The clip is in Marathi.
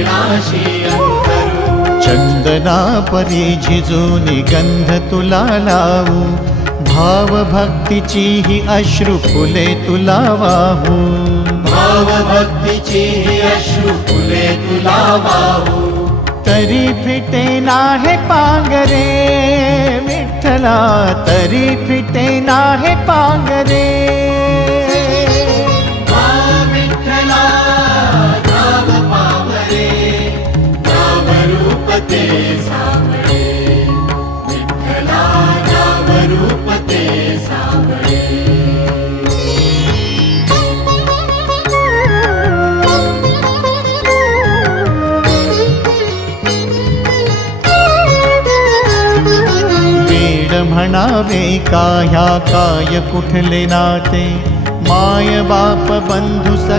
चरणाशी अंतरू। चंदना परी झिजूनी गंध तुला लावू, भाव भक्तीची ही अश्रु फुले तुला वाहू। भाव भक्तीची ही अश्रु फुले तुला वाहू। तरी फिटे नाहे पांगरे विठ्ठला, तरी फिटे नाहे पांगरे। विठ्ठला नाम पावरे, नाम रूप ते सावळे। विठ्ठला नाम रूप ते सावळे। म्हणावे का ह्या काय कुठले नाते, माय बाप बंधू